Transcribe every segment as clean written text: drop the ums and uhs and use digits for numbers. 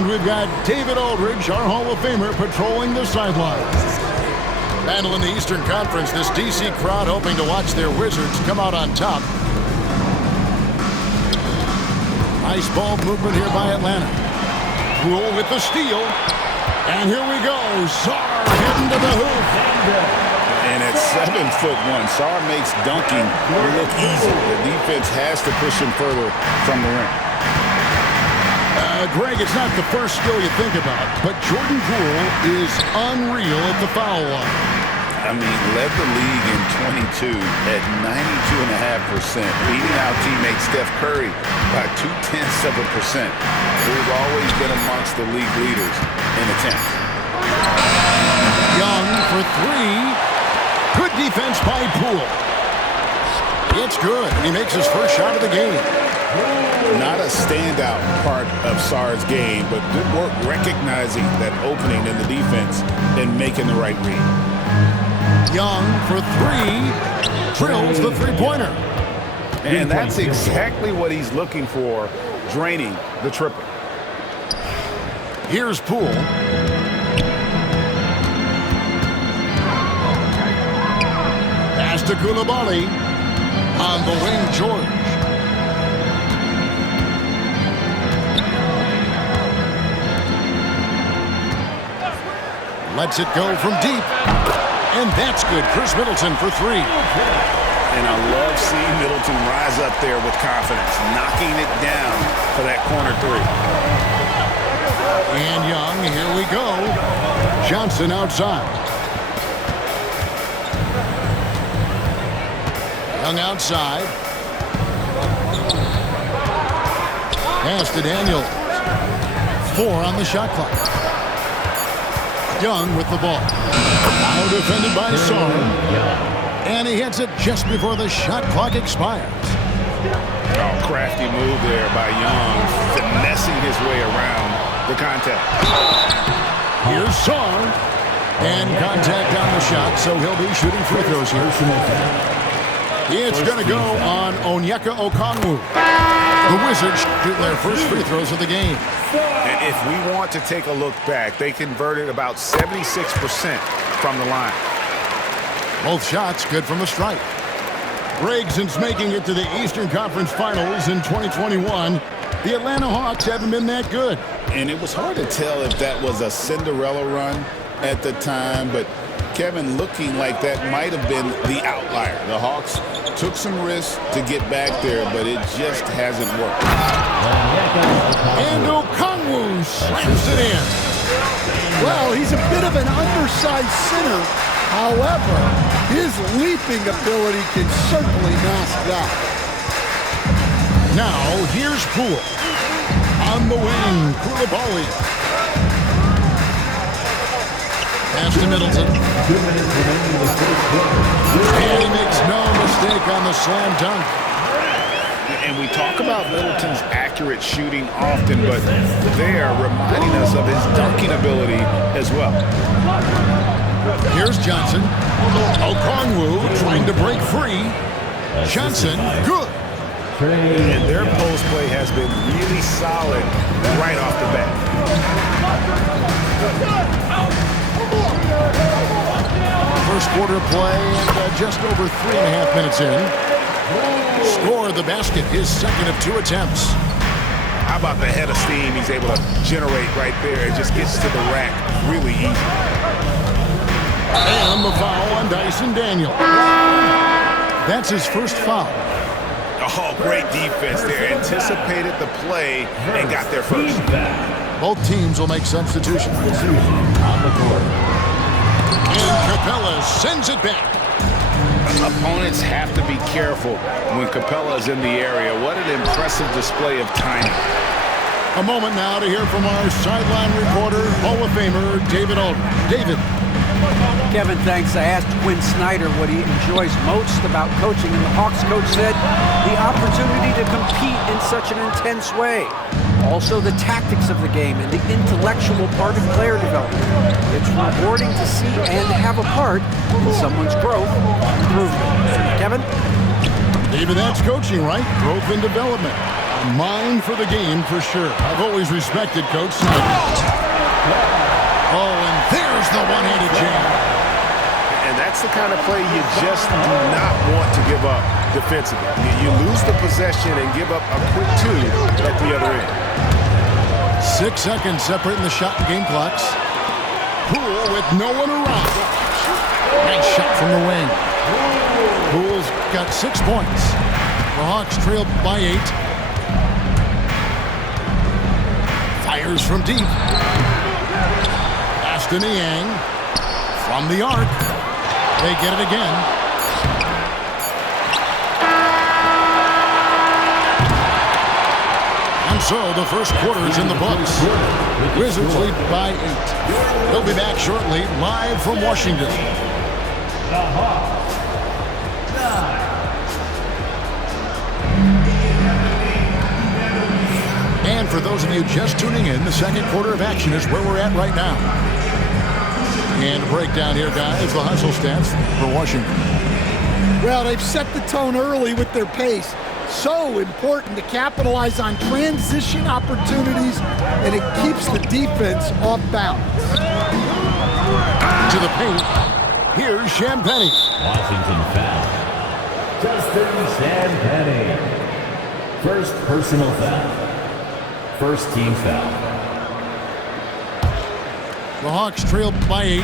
And we've got David Aldridge, our Hall of Famer, patrolling the sidelines. Battle in the Eastern Conference, this DC crowd hoping to watch their Wizards come out on top. Nice ball movement here by Atlanta. Rule with the steal. And here we go. Sarr heading to the hoop. And at 7'1", Sarr makes dunking look easy. The defense has to push him further from the rim. Greg, it's not the first skill you think about, but Jordan Poole is unreal at the foul line. I mean, led the league in 22 at 92.5%, beating out teammate Steph Curry by 0.2%. Who's always been amongst the league leaders in attempts. Young for three. Good defense by Poole. It's good. He makes his first shot of the game. Not a standout part of Sarr's game, but good work recognizing that opening in the defense and making the right read. Young for three. Drills the three-pointer. And that's exactly what he's looking for, draining the triple. Here's Poole. Pass to Coulibaly. On the wing, George. Lets it go from deep. And that's good. Chris Middleton for three. And I love seeing Middleton rise up there with confidence, knocking it down for that corner three. And Young, here we go. Johnson outside. Young outside. Pass to Daniels. 4 on the shot clock. Young with the ball. Now defended by Sarr. And he hits it just before the shot clock expires. Oh, crafty move there by Young, finessing his way around the contact. Here's Sarr. And contact on the shot, so he'll be shooting free throws here. It's going to go on Onyeka Okongwu. The Wizards shoot their first free throws of the game. And if we want to take a look back, they converted about 76% from the line. Both shots good from the stripe. Greg, since making it to the Eastern Conference Finals in 2021, the Atlanta Hawks haven't been that good. And it was hard to tell if that was a Cinderella run at the time, but Kevin, looking like that might have been the outlier. The Hawks took some risks to get back there, but it just hasn't worked. And Okongwu slams it in. Well, he's a bit of an undersized center. However, his leaping ability can certainly mask that. Now, here's Poole. On the wing, Coulibaly. Pass to Middleton. And he makes no mistake on the slam dunk. And we talk about Middleton's accurate shooting often, but they are reminding us of his dunking ability as well. Here's Johnson. Okongwu trying to break free. Johnson, good. And their post play has been really solid right off the bat. First quarter play and just over 3.5 minutes in. Score the basket, his second of 2 attempts. How about the head of steam he's able to generate right there? It just gets to the rack really easy. And the foul on Dyson Daniels. That's his first foul. Oh, great defense there. Anticipated the play and got there first. Both teams will make substitutions. And Capella sends it back. Opponents have to be careful when Capella is in the area. What an impressive display of timing. A moment now to hear from our sideline reporter, Hall of Famer David Aldridge. David. Kevin, thanks. I asked Quinn Snyder what he enjoys most about coaching, and the Hawks coach said the opportunity to compete in such an intense way. Also, the tactics of the game and the intellectual part of player development. It's rewarding to see and have a part in someone's growth and improvement. Kevin? David, that's coaching, right? Growth and development. Mine for the game for sure. I've always respected Coach Snyder. Oh, and there's the one-handed jam. And that's the kind of play you just do not want to give up defensively. You lose the possession and give up a quick 2 at the other end. 6 seconds separating the shot and game clocks. Poole with no one around. Nice shot from the wing. Poole's got 6 points. The Hawks trail by 8. Fires from deep. Pass to Niang. From the arc. They get it again. And so the first quarter is in the books. Wizards lead by 8. They'll be back shortly, live from Washington. And for those of you just tuning in, the second quarter of action is where we're at right now. And a breakdown here, guys, the hustle stats for Washington. Well, they've set the tone early with their pace. So important to capitalize on transition opportunities, and it keeps the defense off balance. To the paint, here's Champagnie. Washington foul. Justin Champagnie. First personal foul. First team foul. The Hawks trail by 8.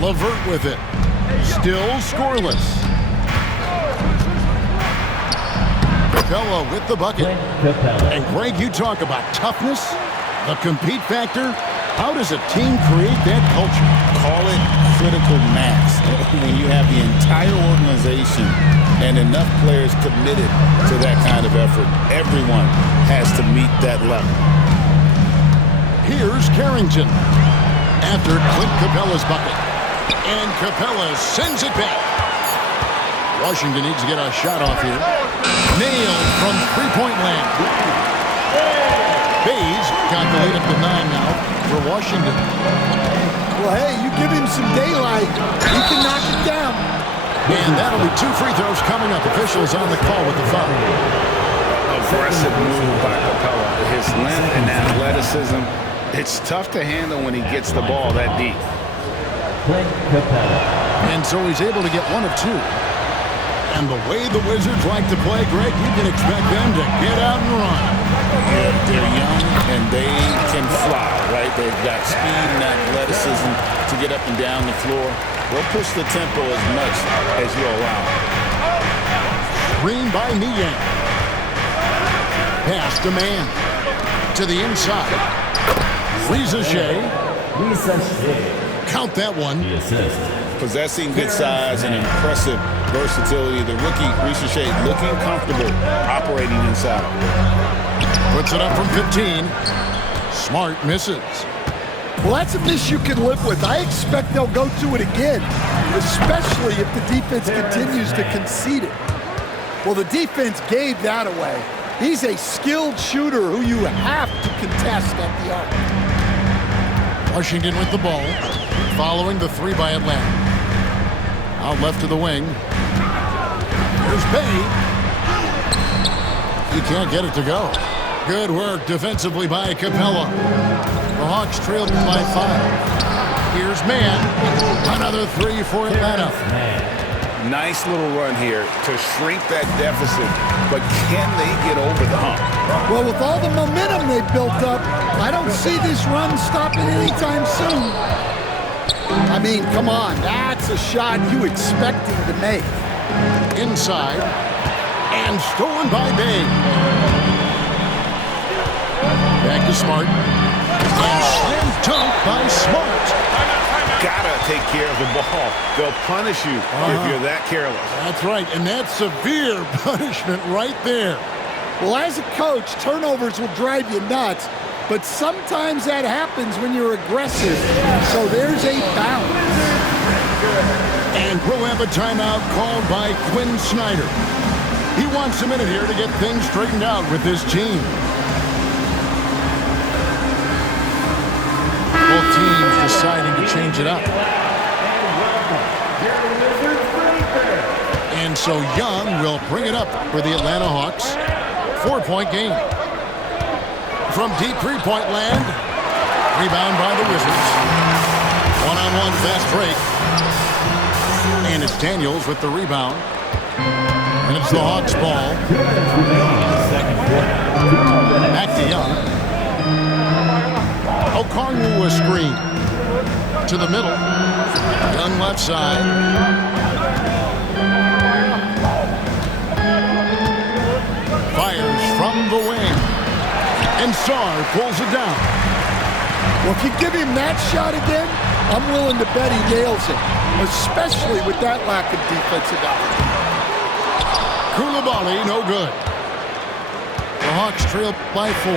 LeVert with it. Still scoreless. Capella with the bucket. And Greg, you talk about toughness, the compete factor. How does a team create that culture? Call it critical mass. When you have the entire organization and enough players committed to that kind of effort, everyone has to meet that level. Here's Carrington after Clint Capella's bucket. And Capella sends it back. Washington needs to get a shot off here. Nailed from three-point land. Bays got the lead up to 9 now for Washington. Well, hey, you give him some daylight, he can knock it down. And that'll be 2 free throws coming up. Officials on the call with the foul. Aggressive move by Capella. His length and athleticism, it's tough to handle when he gets the ball that deep. And so he's able to get 1 of 2. And the way the Wizards like to play, Greg, you can expect them to get out and run. Yeah, they're young and they can fly, right? They've got speed and athleticism to get up and down the floor. They'll push the tempo as much as you allow. Screen by Niang. Pass to man. To the inside. Riza Shea. Count that one. The assist. Possessing good size and impressive versatility. The rookie, Riza Shea, looking comfortable operating inside. Puts it up from 15. Smart misses. Well, that's a miss you can live with. I expect they'll go to it again, especially if the defense continues to concede it. Well, the defense gave that away. He's a skilled shooter who you have to contest at the arc. Washington with the ball, following the 3 by Atlanta. Out left to the wing. Here's Bay. He can't get it to go. Good work defensively by Capella. The Hawks trailed by 5. Here's Mann. Another 3 for Atlanta. Nice little run here to shrink that deficit, but can they get over the hump? Well, with all the momentum they've built up, I don't see this run stopping anytime soon. I mean, come on, that's a shot you expect him to make. Inside, and stolen by Bay. Back to Smart. And slam dunk by Smart. Gotta take care of the ball. They'll punish you if you're that careless. That's right, and that's severe punishment right there. Well, as a coach, turnovers will drive you nuts, but sometimes that happens when you're aggressive, so there's a balance. And we'll have a timeout called by Quinn Snyder. He wants a minute here to get things straightened out with his team. Both teams deciding to change it up. And And so Young will bring it up for the Atlanta Hawks. 4-point game. From deep three-point land. Rebound by the Wizards. One-on-one fast break. And it's Daniels with the rebound. And it's the Hawks ball. Back to Young. Okongwu a screen. To the middle. Young left side. Fires from the wing. And Sarr pulls it down. Well, if you give him that shot again, I'm willing to bet he nails it, especially with that lack of defensive effort. Coulibaly, no good. The Hawks trail by 4.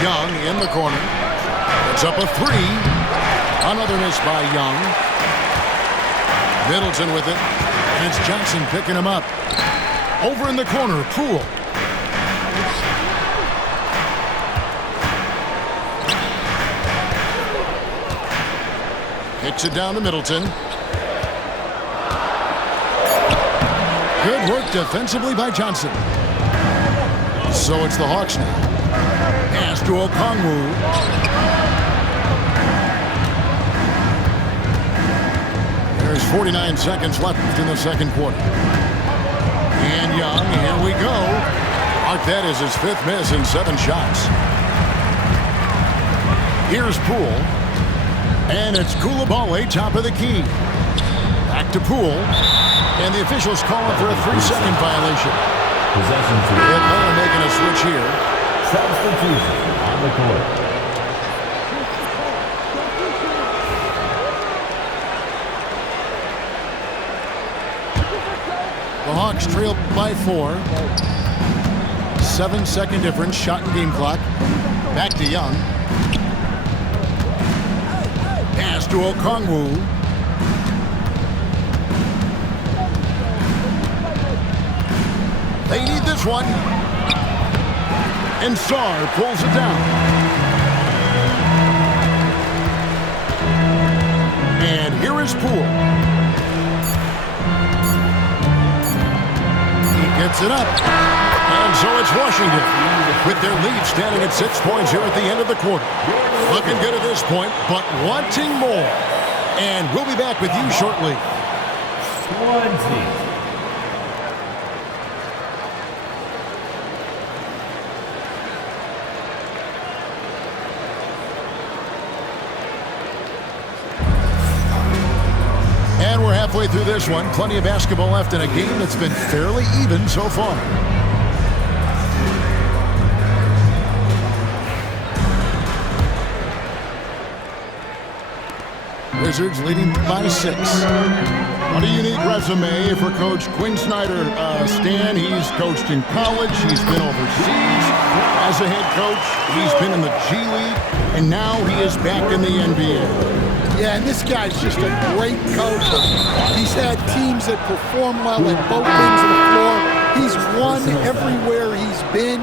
Young in the corner. It's up a 3. Another miss by Young. Middleton with it. And it's Johnson picking him up. Over in the corner, Poole. Kicks it down to Middleton. Good work defensively by Johnson. So it's the Hawks now. Pass to Okongwu. There's 49 seconds left in the second quarter. And Young, here we go. That is his 5th miss in 7 shots. Here's Poole. And it's Coulibaly, top of the key. Back to Poole. And the officials calling for a 3-second violation. Possession to Atlanta making a switch here. substitution on the court. The Hawks trail by 4. 7-second difference, shot and game clock. Back to Young. Pass to Okongwu. They need this one. And Sarr pulls it down. And here is Poole. He gets it up. And so it's Washington with their lead standing at 6 points here at the end of the quarter. Looking good at this point, but wanting more. And we'll be back with you shortly. 20. And we're halfway through this one. Plenty of basketball left in a game that's been fairly even so far. Wizards leading by 6. What a unique resume for Coach Quinn Snyder. Stan, he's coached in college. He's been overseas as a head coach. He's been in the G League. And now he is back in the NBA. Yeah, and this guy's just a great coach. He's had teams that perform well at both ends of the floor. He's won everywhere he's been.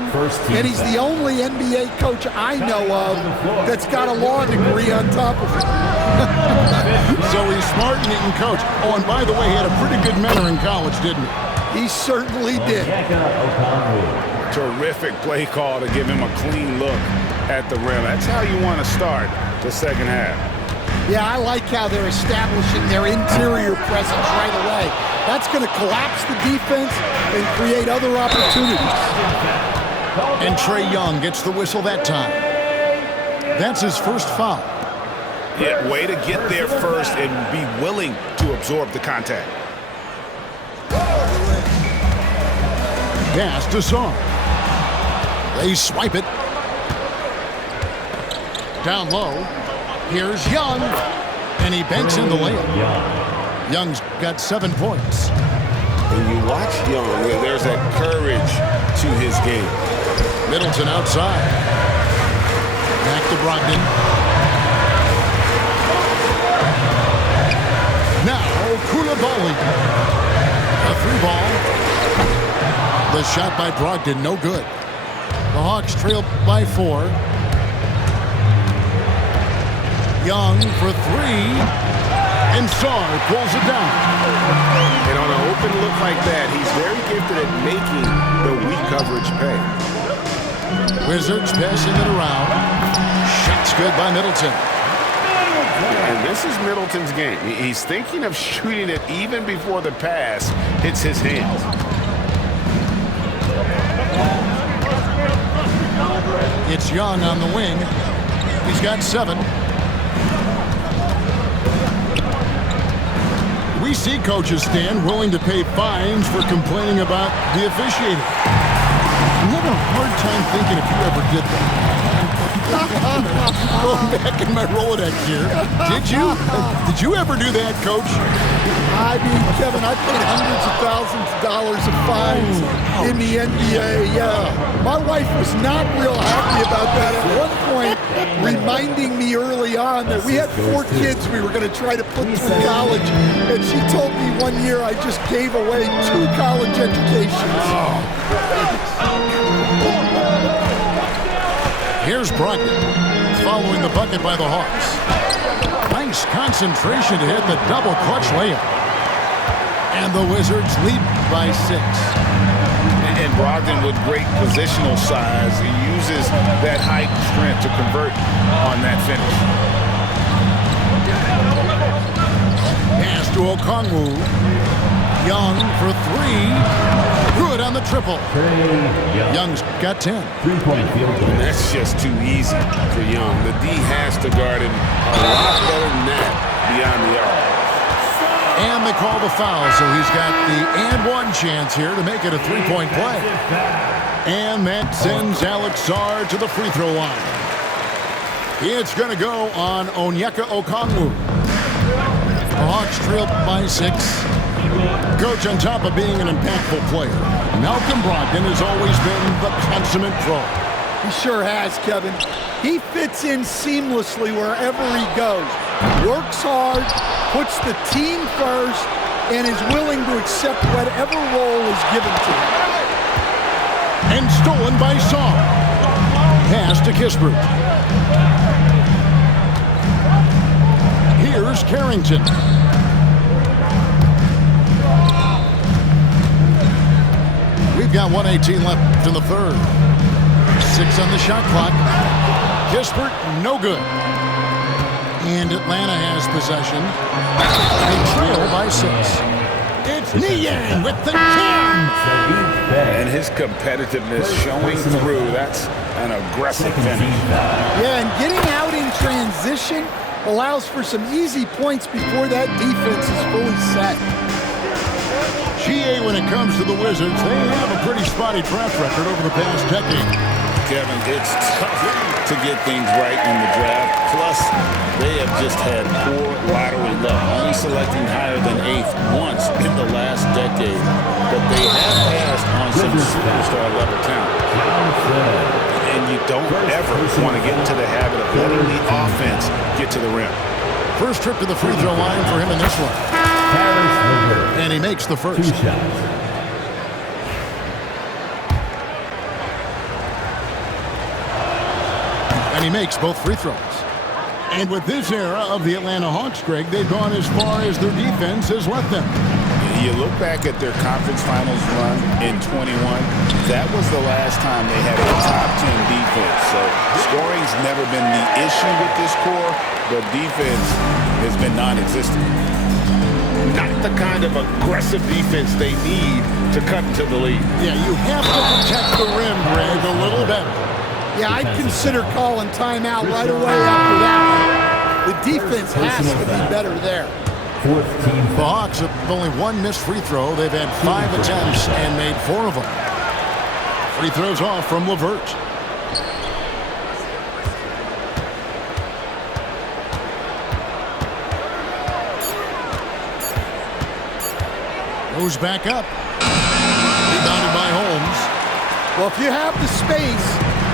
And he's the only NBA coach I know of that's got a law degree on top of it. So he's smart and he can coach. Oh, and by the way, he had a pretty good mentor in college, didn't he? He certainly did. Terrific play call to give him a clean look at the rim. That's how you want to start the second half. Yeah, I like how they're establishing their interior presence right away. That's going to collapse the defense and create other opportunities. And Trae Young gets the whistle that time. That's his first foul. Yeah, way to get there first and be willing to absorb the contact. Pass to Sarr. They swipe it. Down low. Here's Young. And he banks in the layup. Young's got 7 points. When you watch Young, there's that courage to his game. Middleton outside. Back to Brogdon. Now, Coulibaly. A 3-ball. The shot by Brogdon, no good. The Hawks trail by 4. Young for 3. And Sarr pulls it down. And on an open look like that, he's very gifted at making the weak coverage pay. Wizards passing it around. Shot's good by Middleton. And this is Middleton's game. He's thinking of shooting it even before the pass hits his hands. It's Young on the wing. He's got 7. We see coaches stand willing to pay fines for complaining about the officiating. I'm having a hard time thinking if you ever did that. Going back in my Rolodex here. Did you? Did you ever do that, Coach? I mean, Kevin, I paid hundreds of thousands of dollars of fines in the NBA. Yeah, my wife was not real happy about that. At one point, reminding me early on that we had 4 kids we were going to try to put through college, and she told me one year I just gave away 2 college educations. Here's Brogdon following the bucket by the Hawks. Nice concentration to hit the double clutch layup. And the Wizards lead by 6. And Brogdon with great positional size. He uses that height and strength to convert on that finish. Pass to Okongwu. Young for 3. Good on the triple. Young's got 10. 3-point field goal. That's just too easy for Young. The D has to guard him a lot better than that beyond the arc. And they call the foul, so he's got the and 1 chance here to make it a 3-point play. And that sends Alex Sarr to the free throw line. It's going to go on Onyeka Okongwu. The Hawks trailed by 6. Coach, on top of being an impactful player, Malcolm Brogdon has always been the consummate pro. He sure has, Kevin. He fits in seamlessly wherever he goes. Works hard, puts the team first, and is willing to accept whatever role is given to him. And stolen by Sarr. Pass to Kispert. Here's Carrington. We've got 1:18 left in the third. 6 on the shot clock. Kispert, no good. And Atlanta has possession. They trail by 6. It's Niang with the jam. And his competitiveness showing through. That's an aggressive finish. Yeah, and getting out in transition allows for some easy points before that defense is fully set. GA, when it comes to the Wizards, they have a pretty spotty track record over the past decade. Kevin, it's tough to get things right in the draft. Plus, they have just had poor lottery luck, only selecting higher than 8th once in the last decade. But they have passed on some superstar-level talent. And you don't ever want to get into the habit of letting the offense get to the rim. First trip to the free throw line for him in this one. And he makes the first. 2 shots. And he makes both free throws. And with this era of the Atlanta Hawks, Greg, they've gone as far as their defense has let them. You look back at their conference finals run in 21, that was the last time they had a top 10 defense. So scoring's never been the issue with this core, but defense has been non-existent. Not the kind of aggressive defense they need to cut into the lead. Yeah, you have to protect the rim, Greg, a little better. Yeah, I'd consider calling timeout right away after that. The defense has to be better there. The Hawks have only 1 missed free throw. They've had 5 attempts and made 4 of them. Free throws off from LeVert. Goes back up. Rebounded by Holmes. Well, if you have the space,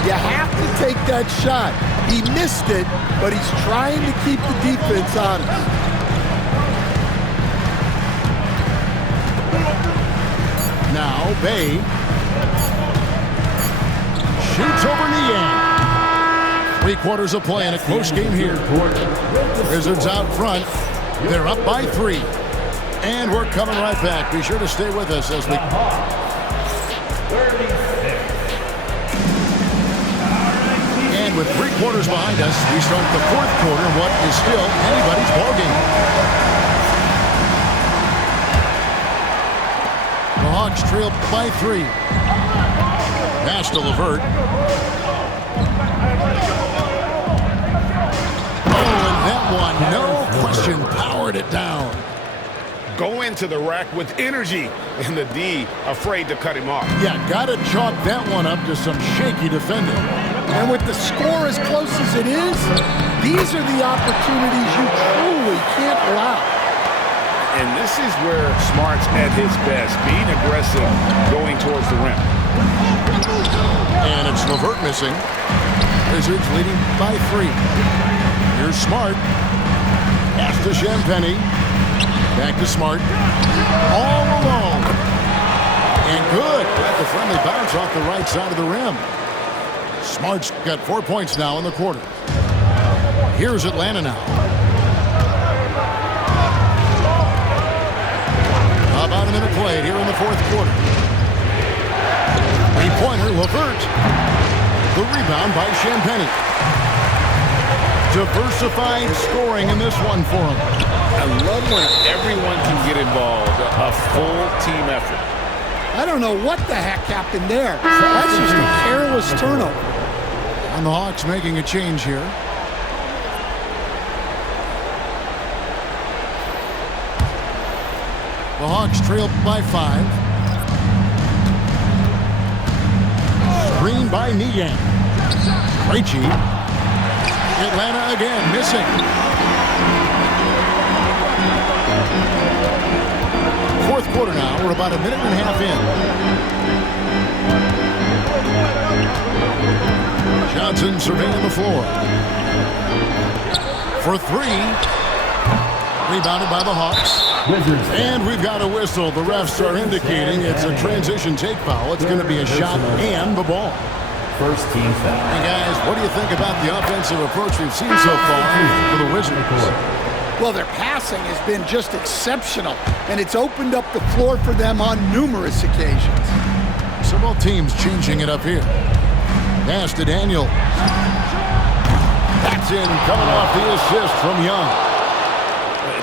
you have to take that shot. He missed it, but he's trying to keep the defense honest. Now, Bay shoots over Niang. 3 quarters of play in a close game here. Wizards out front. They're up by 3. And we're coming right back. Be sure to stay with us as we... The Hawks, 36. And with 3 quarters behind us, we start the 4th quarter in what is still anybody's ballgame. The Hawks trail by 3. Pass to LeVert. Oh, and that one, no question, powered it down. Go into the rack with energy, and the D afraid to cut him off. Yeah, got to chalk that one up to some shaky defending. And with the score as close as it is, these are the opportunities you truly can't allow. And this is where Smart's at his best, being aggressive, going towards the rim. And it's LeVert missing. Wizards leading by 3. Here's Smart. Pass to Champagnie. Back to Smart. All alone. And good. Got the friendly bounce off the right side of the rim. Smart's got 4 points now in the quarter. Here's Atlanta now. About a minute played here in the 4th quarter. 3-pointer, LeVert. The rebound by Champagnie. Diversified scoring in this one for him. I love when everyone can get involved, a full team effort. I don't know what the heck happened there. That's just a careless turnover. And the Hawks making a change here. The Hawks trail by 5. Screen by Niang. Krejci. Atlanta again, missing. 4th quarter now. We're about a minute and a half in. Johnson surveying the floor. For 3. Rebounded by the Hawks. Wizards. And we've got a whistle. The refs are indicating it's a transition take foul. It's going to be a shot and the ball. First team foul. Hey guys, what do you think about the offensive approach we've seen so far for the Wizards? Well, their passing has been just exceptional, and it's opened up the floor for them on numerous occasions. So both teams changing it up here. Pass to Daniel. That's in, coming off the assist from Young.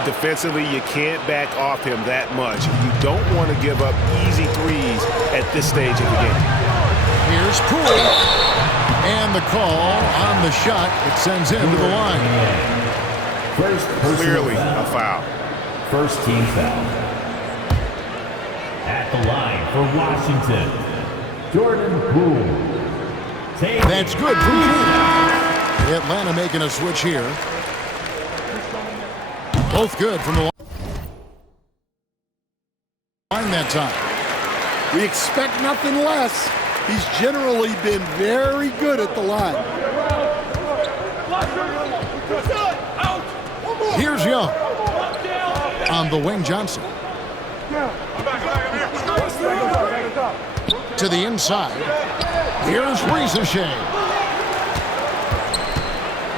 Defensively, you can't back off him that much. You don't want to give up easy threes at this stage of the game. Here's Poole. And the call on the shot. It sends him to the line. First Clearly foul. a foul. First team foul. At the line for Washington, Jordan Poole. That's good for you. Atlanta making a switch here. Both good from the line that time. We expect nothing less. He's generally been very good at the line. Here's Young on the wing. Johnson to the inside. Here's Rizachet.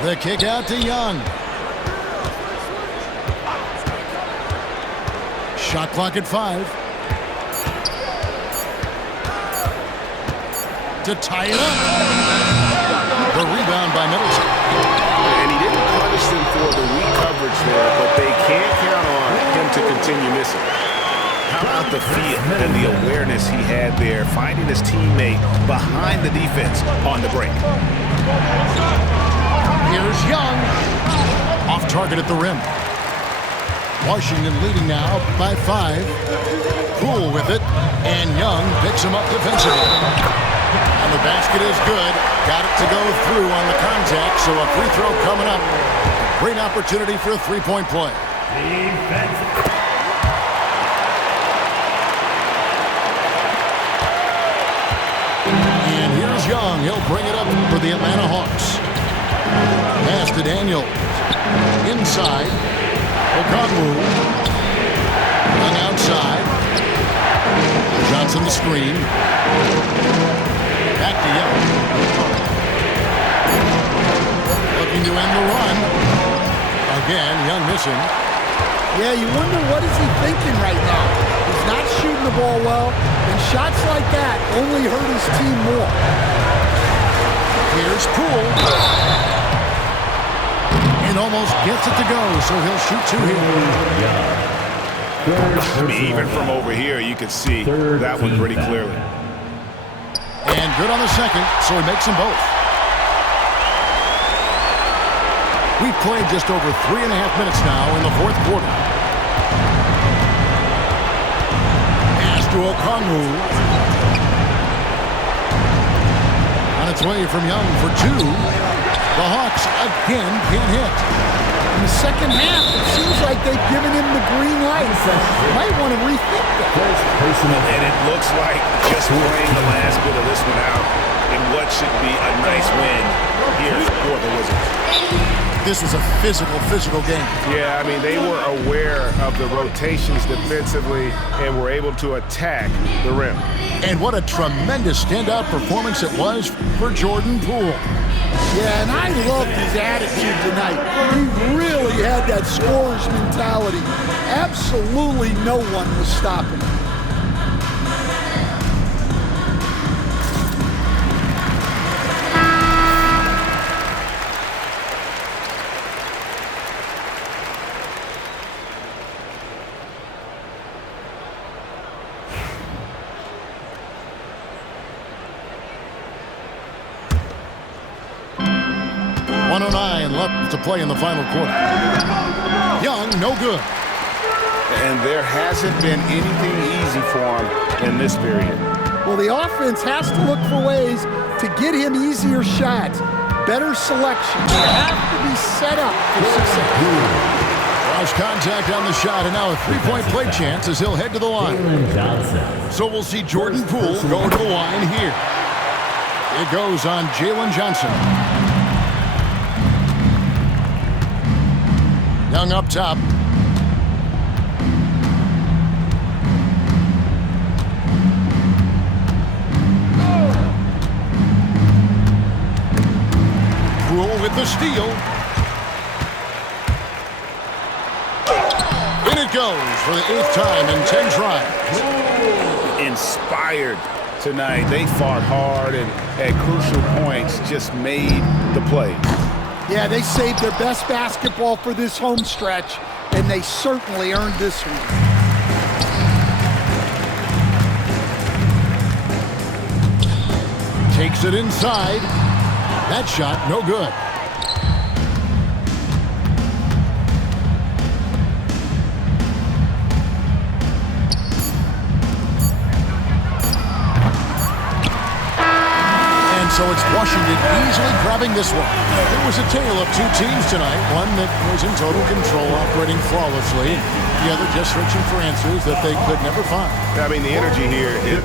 The kick out to Young. Shot clock at 5. To tie it up. The rebound by Middleton. And he didn't punish them for the weak coverage there, but they can't count on him to continue missing. How about the feel and the awareness he had there, finding his teammate behind the defense on the break. Here's Young. Off target at the rim. Washington leading now by 5. Poole with it, and Young picks him up defensively. And the basket is good. Got it to go through on the contact, so a free throw coming up. Great opportunity for a three-point play. Defense. And here's Young. He'll bring it up for the Atlanta Hawks. Pass to Daniel. Inside. Okongwu. Young outside. Johnson the screen. Back to Young. Looking to end the run. Again, Young missing. Yeah, you wonder what is he thinking right now. He's not shooting the ball well, and shots like that only hurt his team more. Here's Poole. And almost gets it to go, so he'll shoot two here. I mean, even from over here, you can see that one pretty clearly. And good on the second, so he makes them both. We've played just over 3.5 minutes now in the fourth quarter. Pass to Okongwu. On its way from Young for two. The Hawks again can't hit. In the second half, it seems like they've given him the green light. Might want to rethink that. And it looks like just playing the last bit of this one out in what should be a nice win here for the Wizards. This was a physical game. Yeah, I mean, they were aware of the rotations defensively and were able to attack the rim. And what a tremendous standout performance it was for Jordan Poole. Yeah, and I loved his attitude tonight. He really had that scorer's mentality. Absolutely no one was stopping him. Left to play in the final quarter. Young, no good. And there hasn't been anything easy for him in this period. Well, the offense has to look for ways to get him easier shots, better selection. They have to be set up for success. Cross contact on the shot, and now a three-point play chance as he'll head to the line. So we'll see Jordan Poole go to the line here. It goes on Jalen Johnson. Young up top. Poole with the steal. In it goes for the 8th time in 10 tries. Inspired tonight. They fought hard and at crucial points just made the play. Yeah, they saved their best basketball for this home stretch, and they certainly earned this one. Takes it inside. That shot, no good. So it's Washington easily grabbing this one. It was a tale of two teams tonight. One that was in total control, operating flawlessly. The other just searching for answers that they could never find. I mean, the energy here is